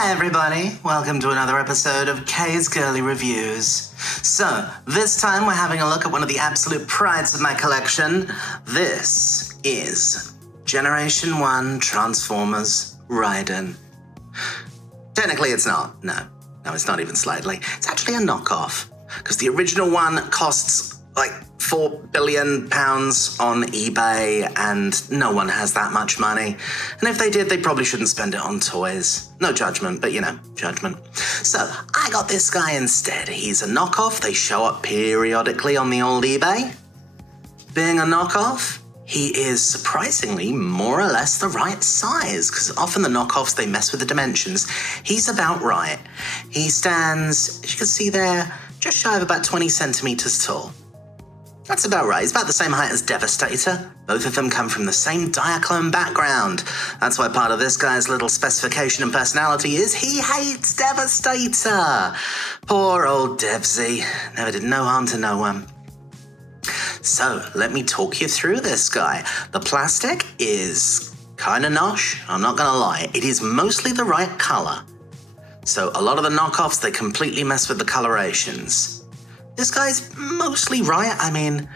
Hey everybody, welcome to another episode of Kay's Girly Reviews. So, this time we're having a look at one of the absolute prides of my collection. This is Generation 1 Transformers Raiden. Technically it's not, no, it's not even slightly. It's actually a knockoff, because the original one costs like £4 billion on eBay, and no one has that much money. And if they did, they probably shouldn't spend it on toys. No judgment, but you know, judgment. So, I got this guy instead. He's a knockoff. They show up periodically on the old eBay. Being a knockoff, he is surprisingly more or less the right size, because often the knockoffs, they mess with the dimensions. He's about right. He stands, as you can see there, just shy of about 20 centimeters tall. That's about right. He's about the same height as Devastator. Both of them come from the same Diaclone background. That's why part of this guy's little specification and personality is he hates Devastator. Poor old Devsy. Never did no harm to no one. So, let me talk you through this guy. The plastic is kind of nosh, I'm not gonna lie. It is mostly the right color. So, a lot of the knockoffs, they completely mess with the colorations. This guy's mostly right. I mean,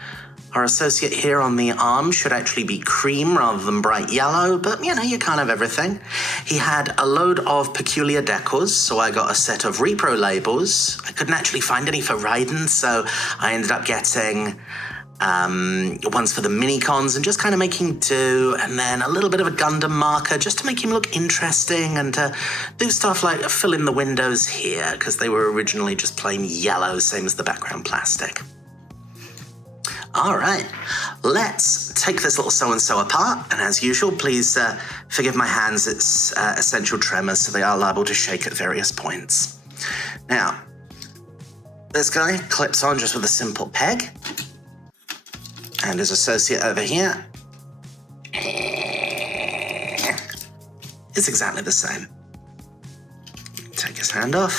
our associate here on the arm should actually be cream rather than bright yellow, but you know, you're kind of everything. He had a load of peculiar decors, so I got a set of repro labels. I couldn't actually find any for Raiden, so I ended up getting ones for the mini-cons and just kind of making do, and then a little bit of a Gundam marker just to make him look interesting and to do stuff like fill in the windows here, because they were originally just plain yellow, same as the background plastic. All right, let's take this little so-and-so apart, and as usual, please forgive my hands, it's essential tremors, so they are liable to shake at various points. Now, this guy clips on just with a simple peg. And his associate over here is exactly the same. Take his hand off,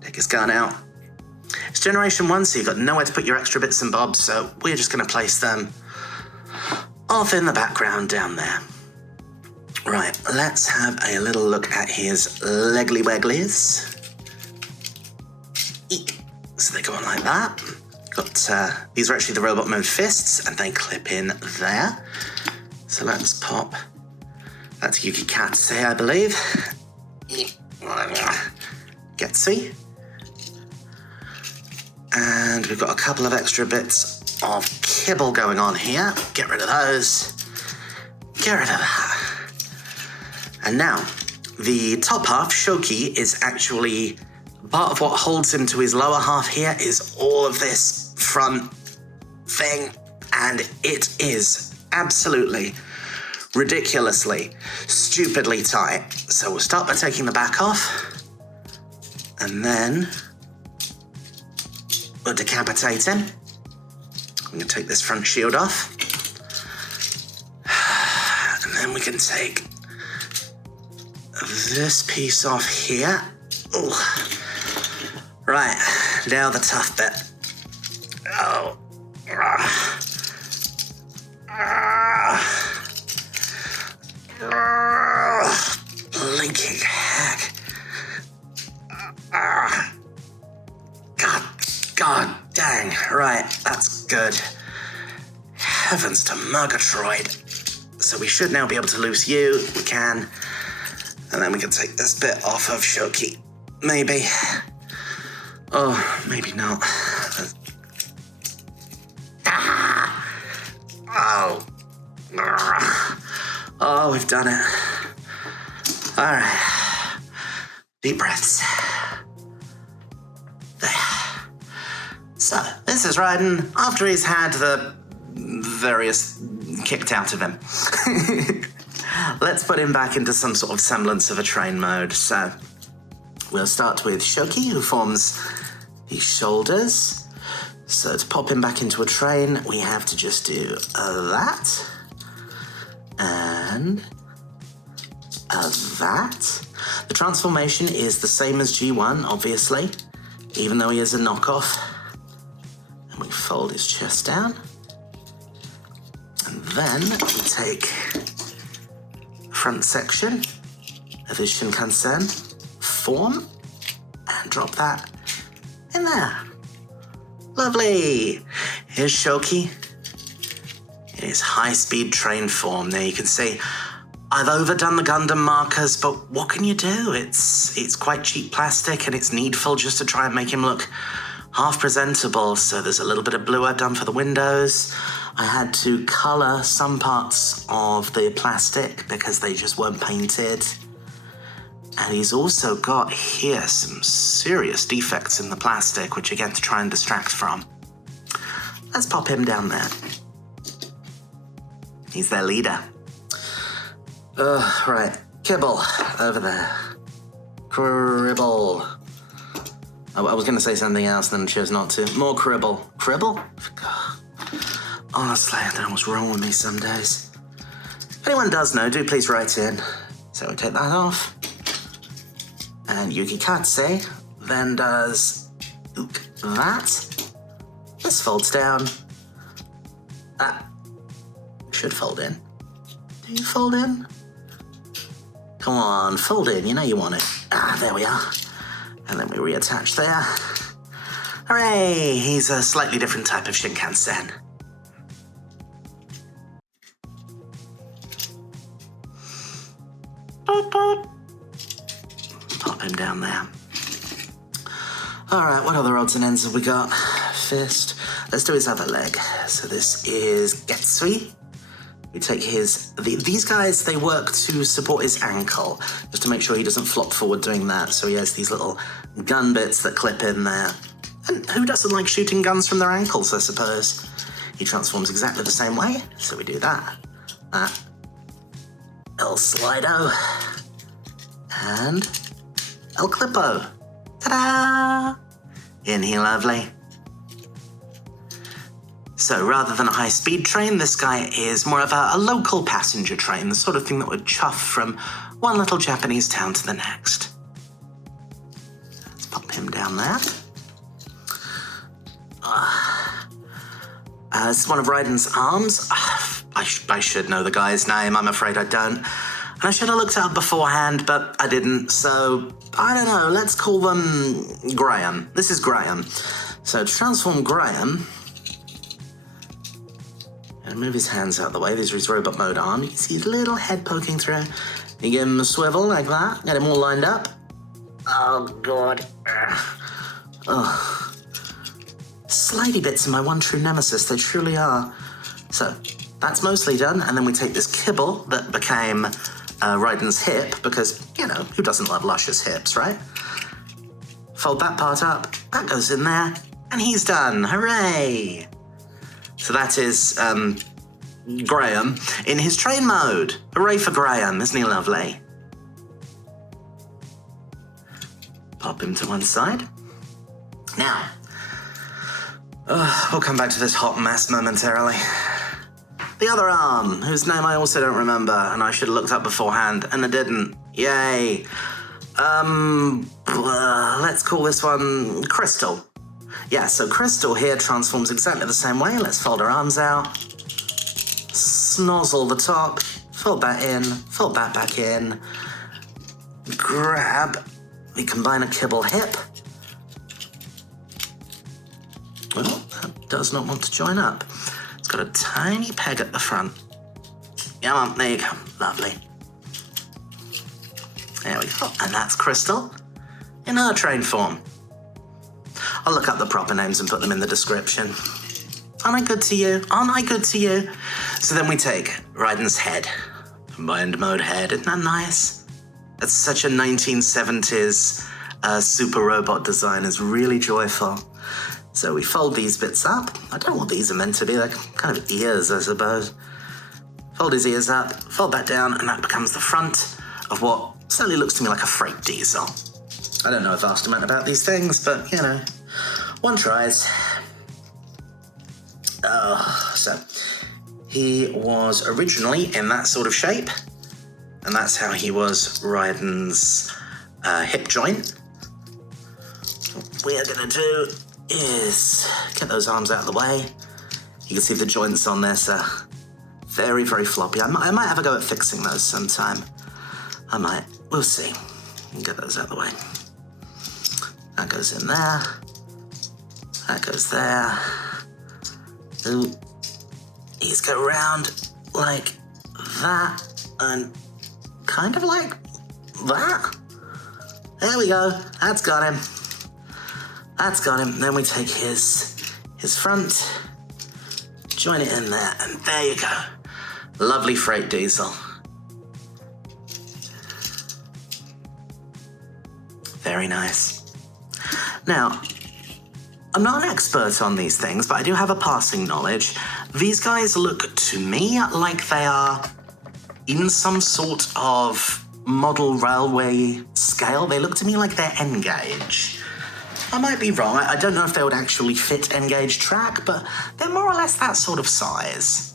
take his gun out. It's Generation 1, so you've got nowhere to put your extra bits and bobs, so we're just going to place them off in the background down there. Right, let's have a little look at his legly wegglies. Eek. So they go on like that. These are actually the robot mode fists, and they clip in there. So let's pop. That's Yukikaze, I believe. Getsui. And we've got a couple of extra bits of kibble going on here. Get rid of those. Get rid of that. And now, the top half, Shouki, is actually part of what holds him to his lower half here is all of this front thing, and it is absolutely, ridiculously, stupidly tight. So we'll start by taking the back off, and then we'll decapitate him. I'm going to take this front shield off, and then we can take this piece off here. Ooh. Right, now the tough bit. Oh. Blinking heck. God dang. Right, that's good. Heavens to Murgatroyd. So we should now be able to loose you. We can. And then we can take this bit off of Shouki. Maybe. Oh, maybe not. Oh, we've done it. All right. Deep breaths. There. So, this is Raiden after he's had the various kicked out of him. Let's put him back into some sort of semblance of a train mode. So, we'll start with Shouki, who forms his shoulders. So to pop him back into a train, we have to just do that. And that. The transformation is the same as G1, obviously, even though he is a knockoff. And we fold his chest down. And then we take the front section of his Shinkansen form and drop that in there. Lovely. Here's Shouki in his high-speed train form. Now you can see I've overdone the Gundam markers, but what can you do? It's quite cheap plastic and it's needful just to try and make him look half presentable. So there's a little bit of blue I've done for the windows. I had to colour some parts of the plastic because they just weren't painted. And he's also got here some serious defects in the plastic, which again to try and distract from. Let's pop him down there. He's their leader. Right, Kibble, over there. Cribble. I was going to say something else, then I chose not to. More Cribble. Cribble? Honestly, I don't know what's wrong with me some days. If anyone does know, do please write in. So we take that off. And Yukikaze then does that. This folds down. That should fold in. Do you fold in? Come on, fold in, you know you want it. There we are. And then we reattach there. Hooray! He's a slightly different type of Shinkansen. Pop him down there. Alright, what other odds and ends have we got? Fist. Let's do his other leg. So this is Getsui. We take these guys, they work to support his ankle, just to make sure he doesn't flop forward doing that. So he has these little gun bits that clip in there. And who doesn't like shooting guns from their ankles, I suppose? He transforms exactly the same way, so we do that. El Slido. And El Clippo. Ta-da! Isn't he lovely? So rather than a high-speed train, this guy is more of a local passenger train, the sort of thing that would chuff from one little Japanese town to the next. Let's pop him down there. This is one of Raiden's arms. I should know the guy's name, I'm afraid I don't. And I should have looked it up beforehand, but I didn't, so I don't know, let's call them Graham. This is Graham. So to transform Graham, and move his hands out of the way. These are his robot mode arm. You can see his little head poking through. You give him a swivel like that. Get him all lined up. Oh, God. Oh. Slidey bits in my one true nemesis. They truly are. So, that's mostly done. And then we take this kibble that became Raiden's hip, because, you know, who doesn't love luscious hips, right? Fold that part up. That goes in there. And he's done. Hooray! So that is Graham in his train mode. Hooray for Graham, isn't he lovely? Pop him to one side. Now, we'll come back to this hot mess momentarily. The other arm, whose name I also don't remember, and I should have looked up beforehand, and I didn't. Yay. Let's call this one Crystal. Yeah, so Crystal here transforms exactly the same way. Let's fold her arms out. Snozzle the top. Fold that in. Fold that back in. Grab the combiner kibble hip. Well, that does not want to join up. It's got a tiny peg at the front. Come on, there you go. Lovely. There we go. And that's Crystal in her train form. I'll look up the proper names and put them in the description. Aren't I good to you? Aren't I good to you? So then we take Raiden's head. Combined mode head. Isn't that nice? That's such a 1970s super robot design. It's really joyful. So we fold these bits up. I don't know what these are meant to be. They're kind of ears, I suppose. Fold his ears up, fold that down, and that becomes the front of what certainly looks to me like a freight diesel. I don't know a vast amount about these things, but, you know, one tries. So he was originally in that sort of shape, and that's how he was Raiden's hip joint. What we're gonna do is get those arms out of the way. You can see the joints on there, so very, very floppy. I might have a go at fixing those sometime. I might. We'll see. Get those out of the way. That goes in there. That goes there. Ooh. These go round like that and kind of like that. There we go. That's got him. That's got him. Then we take his front, join it in there, and there you go. Lovely freight diesel. Very nice. Now, I'm not an expert on these things, but I do have a passing knowledge. These guys look to me like they are in some sort of model railway scale. They look to me like they're N-gauge. I might be wrong. I don't know if they would actually fit N-gauge track, but they're more or less that sort of size.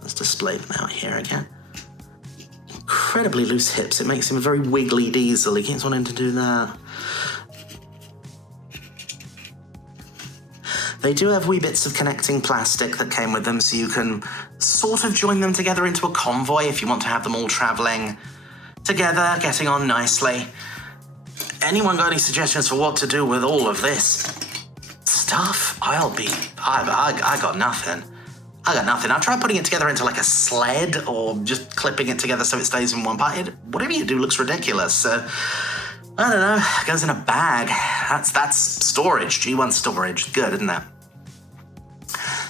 Let's display them out here again. Incredibly loose hips. It makes him a very wiggly diesel. He keeps wanting to do that. They do have wee bits of connecting plastic that came with them, so you can sort of join them together into a convoy if you want to have them all traveling together, getting on nicely. Anyone got any suggestions for what to do with all of this stuff? I got nothing. I got nothing. I've tried putting it together into like a sled or just clipping it together so it stays in one part. Whatever you do looks ridiculous. So, I don't know. It goes in a bag. That's storage. G1 storage. Good, isn't it?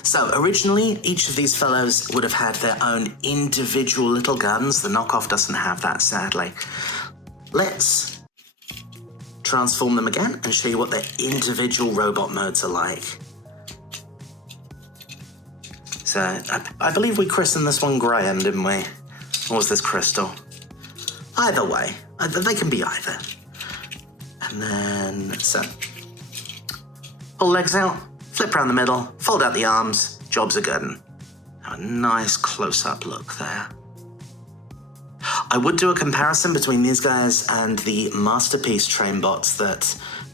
So, originally, each of these fellows would have had their own individual little guns. The knockoff doesn't have that, sadly. Let's transform them again and show you what their individual robot modes are like. So, I believe we christened this one Graham, didn't we? Or was this Crystal? Either way. They can be either. And then, so. Pull legs out, flip around the middle, fold out the arms, jobs are good. A nice close-up look there. I would do a comparison between these guys and the masterpiece Trainbots that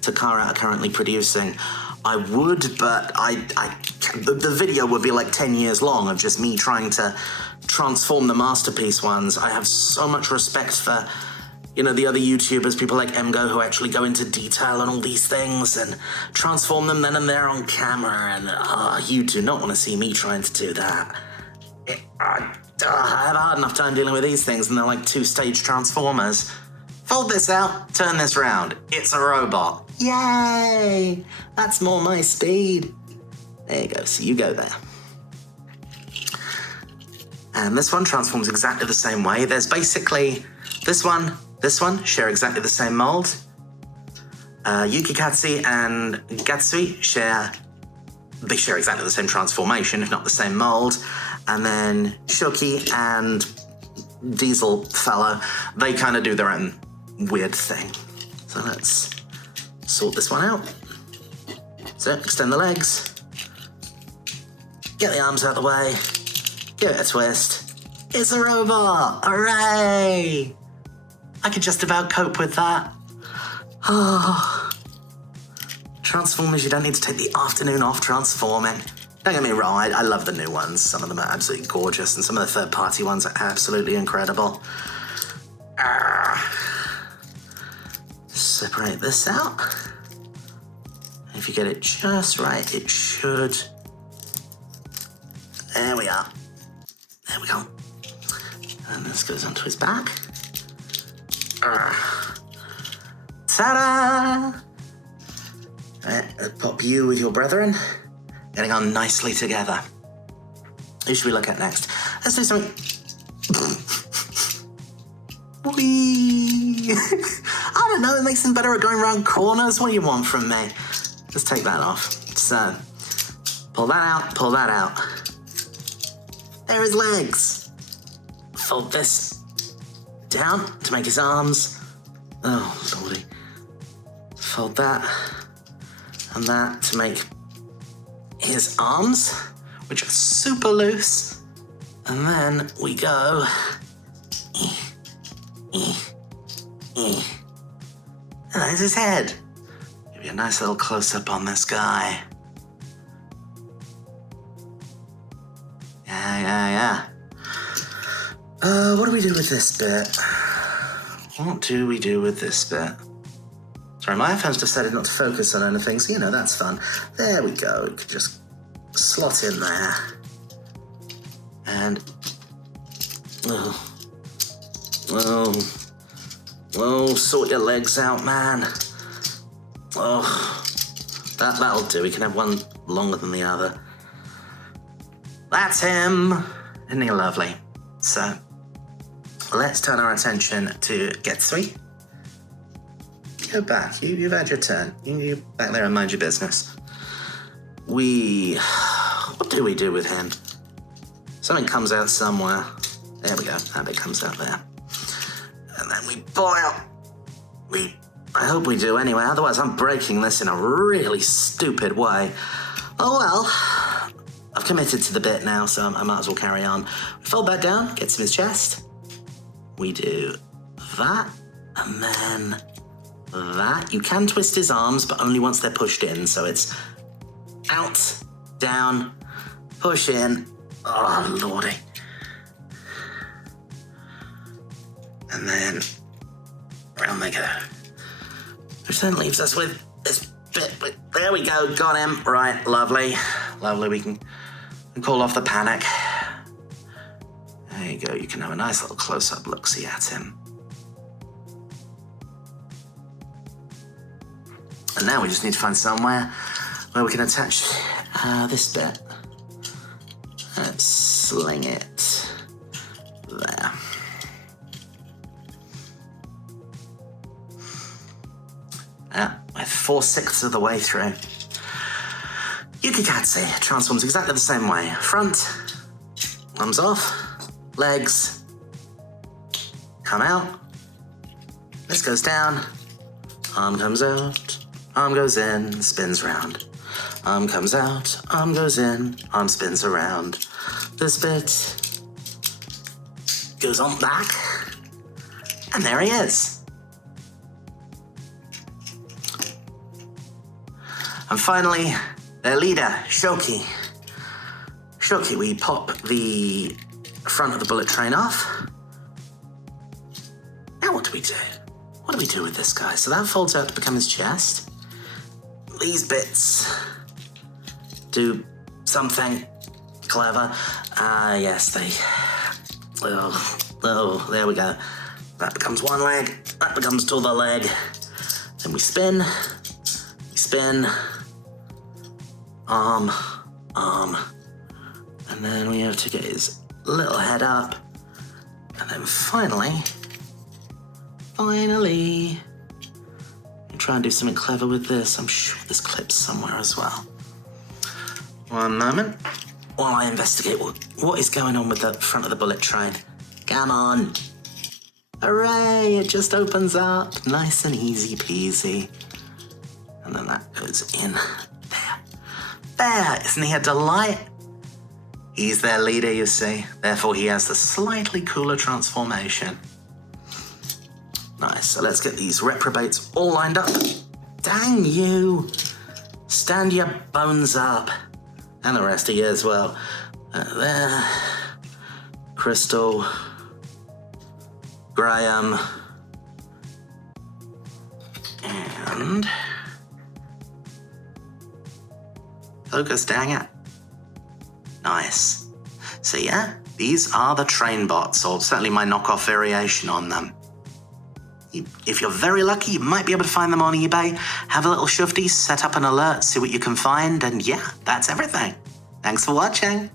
Takara are currently producing. I would, but the video would be like 10 years long of just me trying to transform the masterpiece ones. I have so much respect for, you know, the other YouTubers, people like Emgo, who actually go into detail on all these things and transform them then and there on camera, and you do not want to see me trying to do that. I have a hard enough time dealing with these things, and they're like two-stage transformers. Fold this out, turn this round. It's a robot. Yay! That's more my speed. There you go, so you go there. And this one transforms exactly the same way. There's basically this one share exactly the same mold. Yukikaze and Getsui share exactly the same transformation, if not the same mold. And then Shouki and Diesel fellow, they kind of do their own weird thing. So let's sort this one out. So extend the legs, get the arms out of the way, give it a twist. It's a robot! Hooray! I could just about cope with that. Oh. Transformers, you don't need to take the afternoon off transforming. Don't get me wrong, I love the new ones. Some of them are absolutely gorgeous, and some of the third-party ones are absolutely incredible. Separate this out. If you get it just right, it should. There we are. There we go. And this goes onto his back. Ta-da! Right, pop you with your brethren. Getting on nicely together. Who should we look at next? Let's do something. Whee! I don't know, it makes them better at going around corners. What do you want from me? Let's take that off. So, pull that out, pull that out. There are his legs. Fold this down to make his arms. Oh, lordy. Fold that and that to make his arms, which are super loose. And then we go. And there's his head. Give you a nice little close-up on this guy. Yeah. What do we do with this bit? What do we do with this bit? Sorry, my iPhone's decided not to focus on anything, so, that's fun. There we go. We could just slot in there. And... Oh, sort your legs out, man. Oh, that'll do. We can have one longer than the other. That's him. Isn't he lovely? So, let's turn our attention to Getsui. Go back. You've had your turn. You back there and mind your business. What do we do with him? Something comes out somewhere. There we go. That bit comes out there. And then we boil. I hope we do anyway, otherwise I'm breaking this in a really stupid way. Oh well. I've committed to the bit now, so I might as well carry on. We fold back down, get to his chest. We do that, and then that. You can twist his arms, but only once they're pushed in, so it's out, down, push in. Oh, lordy. And then round they go. Which then leaves us with this bit. There we go, got him. Right, lovely. Lovely, we can call off the panic. There you go, you can have a nice little close-up look-see at him. And now we just need to find somewhere where we can attach this bit. Let's sling it there. We're 4/6 of the way through. Yukikaze transforms exactly the same way. Front, arms off, legs, come out, this goes down, arm comes out, arm goes in, spins round. Arm comes out, arm goes in, arm spins around. This bit goes on back, and there he is. And finally, their leader, Shouki. Shouki, we pop the front of the bullet train off. Now what do we do? What do we do with this guy? So that folds out to become his chest. These bits do something clever. Yes, they... Oh, there we go. That becomes one leg, that becomes the other leg. Then we spin, arm, and then we have to get his little head up, and then finally, try and do something clever with this. I'm sure there's clips somewhere as well. One moment, while I investigate what is going on with the front of the bullet train. Come on. Hooray, it just opens up, nice and easy peasy. And then that goes in there. Isn't he a delight? He's their leader, you see. Therefore, he has the slightly cooler transformation. Nice, so let's get these reprobates all lined up. Dang you! Stand your bones up. And the rest of you as well. There. Crystal. Graham. And... focus, dang it. Nice. So yeah, these are the Trainbots, or certainly my knockoff variation on them. If you're very lucky, you might be able to find them on eBay. Have a little shufty, set up an alert, see what you can find, and yeah, that's everything. Thanks for watching.